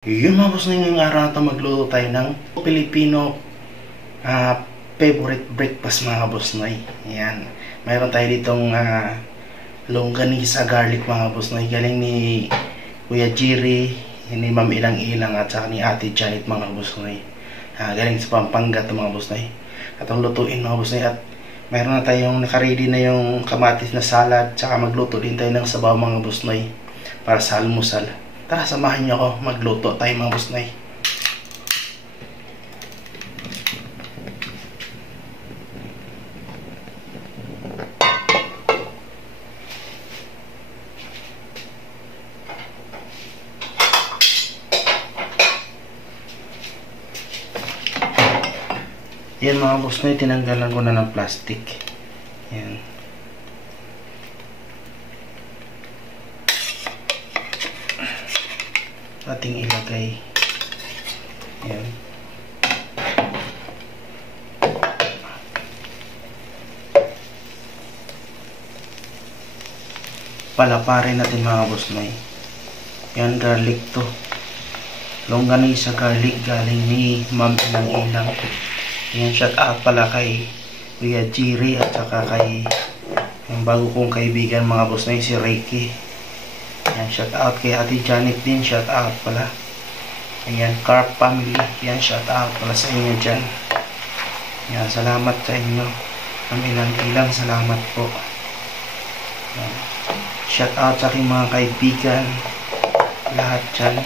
Yun mga boss noy, ngayong araw na ito magluto tayo ng Filipino favorite breakfast mga boss noy. Ayan. Mayroon tayo ditong longganisa garlic mga boss noy. Galing ni Kuya Jerry, ni Ma'am Ilang Ilang at saka ni Ate Janet mga boss noy. Galing sa Pampanga ito mga boss noy. At ang lutuin mga boss noy, at mayroon na tayong nakaready na yung kamatis na salad, saka magluto din tayo ng sabaw mga boss noy para sa almusal. Tara, samahan niyo ako magluto tayo mga boss noy. Yan mga boss noy, tinanggalan ko na ng plastic. Yan. Ating ilagay. Ayan. Palaparin natin mga boss noy. Yan, garlic to. Longganisa garlic galing ni Ma'am Ilang Ilang. Yan, shout out pala kay Kuya Jerry at saka kay yung bago kong kaibigan mga boss noy, si Ricky. Yan, shout out kay Ate Janet din, shout out pala. Ayan, Carp family, yan, shout out pala sa inyo dyan. Yan, salamat sa inyo. Ang ilang salamat po. Yan. Shout out sa aking mga kaibigan, lahat dyan.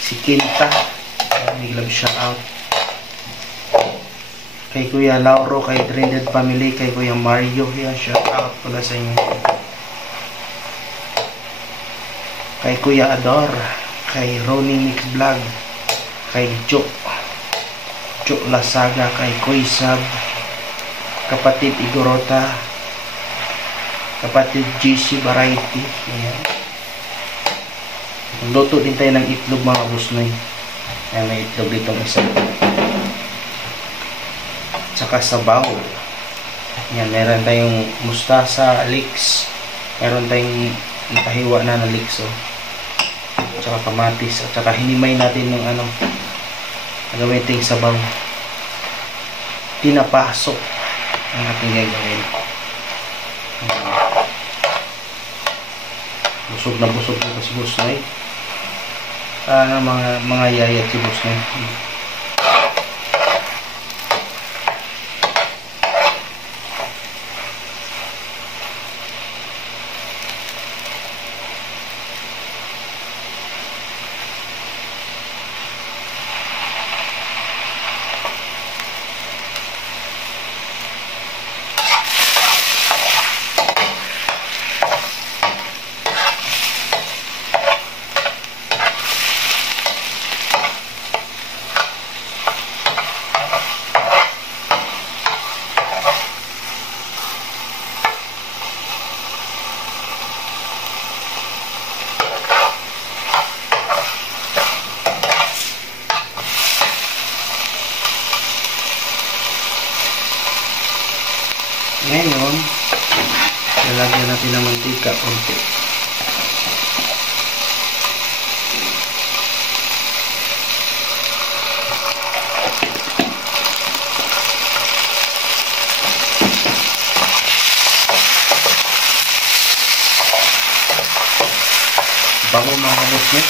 Si Kinta, big love shout out. Kay Kuya Lauro, kay Trended family, kay Kuya Mario, yan, shout out pala sa inyo. Kay Kuya Ador, kay Ronnie Mix Vlog, kay Jo Lasaga, kay Koy Sab, kapatid Igorota, kapatid GC Variety. Ayan. Luto din tayo ng itlog mga boss noy. Ayan, may itlog ditong isa. Saka sabaw. Ayan, meron tayong mustasa, leeks. Meron tayong nakahiwa na leeks, oh. Tsaka kamatis, at saka hinimay natin ng gamiting sabaw. Tinapasok ang ating gagawin. Busog na si boss noy. Mga yayat si boss noy. Ngayon, lalagyan natin ng mantika konti. Bago mga boss niya.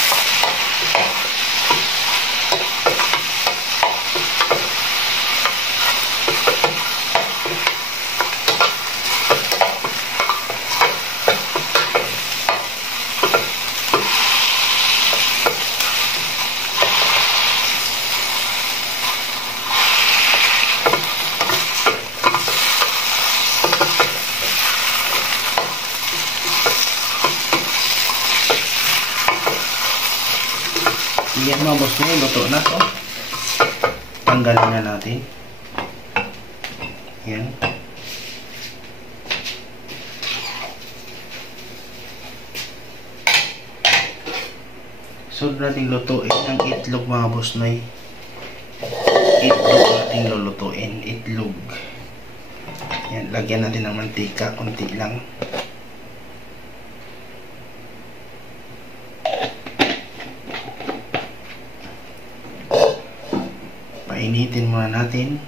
Yan mga boss noy, luto na to. Tanggalin na natin. Yan. So natin lutuin ang itlog mga boss noy. Itlog natin lulutuin, itlog. Yan, lagyan natin ng mantika, konti lang. Initin muna natin.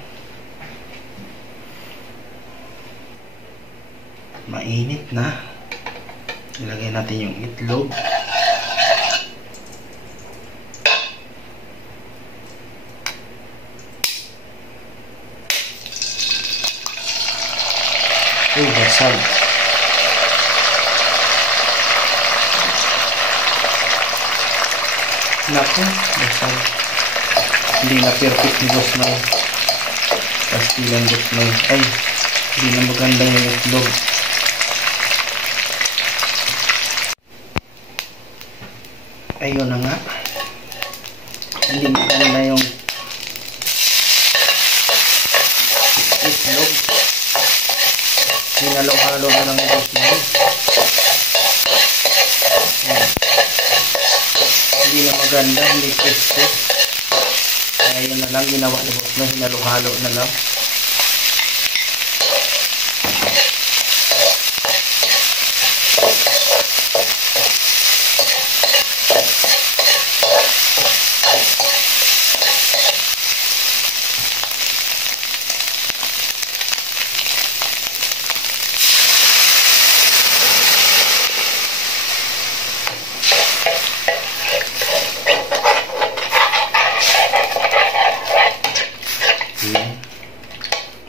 Mainit na. Ilagay natin yung itlog. Uy, basag. Naku, basag. Hindi na perfect ni Boss Noy. Pastilan Boss Noy. Ay, hindi na maganda yung itlog. Ayun na nga. Hindi maganda yung itlog. Hinalo-halo na ng Boss Noy. Hindi na maganda, hindi crispy. Kaya yun na lang ginawa ni Boss Noy, hinalo-halo na lang.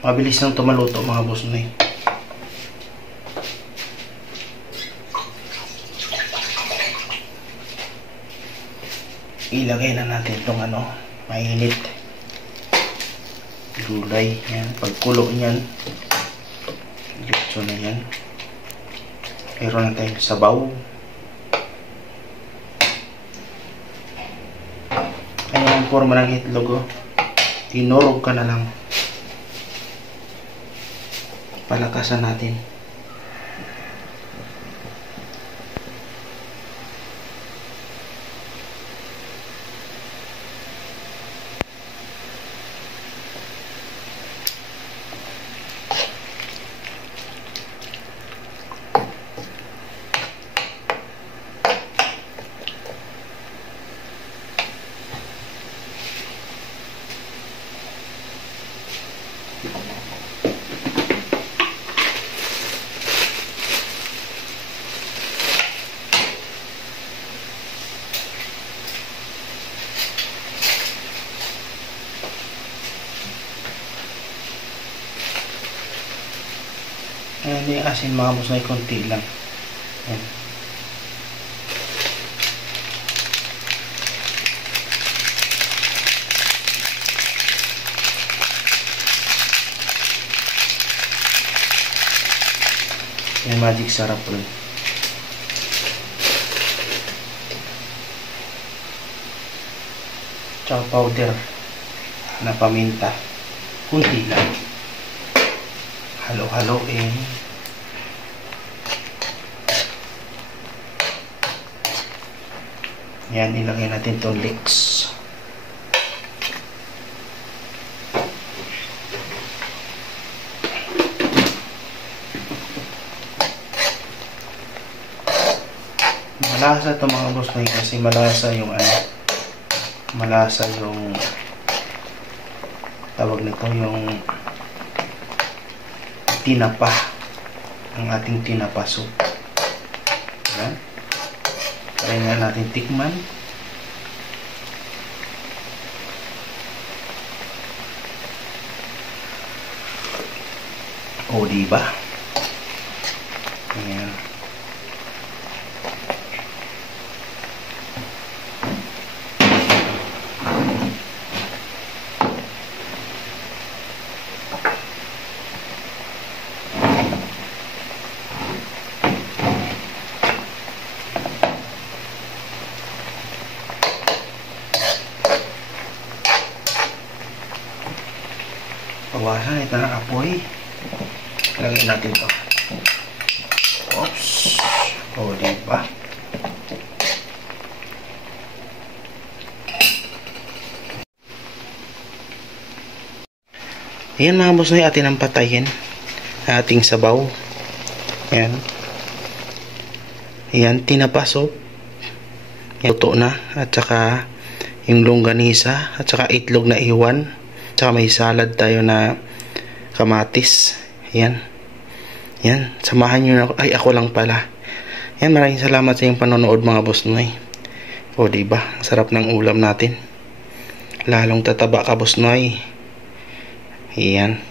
Mabilis nang tumaluto mga Boss Noy. Ilagay na natin itong mainit. Gulay. Yan. Pagkulo niyan, diretso na yan. Meron na tayong sabaw. Ayan ang forma ng itlog. Tinurog ka na lang. Palakasan natin. Ayan yung asin mga Boss Noy, konti lang. Ayan. Yung magic sarap rin. Tsaka powder na paminta. Kunti lang. Halo-haloin. Yan, ilagay natin itong leeks. Malasa ito mga Boss Noy kasi malasa yung malasa yung tawag nito, yung tinapa, ang ating tinapa soup. Ayan. Kaya nga natin tikman. O diba? Ayan. Bawasan ito ng apoy. Lagyan natin ito. Oops. O, diba? Ayan mga Boss Noy, atin ang patayin ating sabaw. Ayan. Ayan, tinapa soup. Luto na. At saka yung longganisa. At saka itlog na iwan. Tsaka may salad tayo na kamatis. Yan. Yan. Samahan nyo na ako. Ay, ako lang pala. Yan, maraming salamat sa iyong panonood mga boss Noy. O, diba? Sarap ng ulam natin. Lalong tataba ka boss Noy. Yan.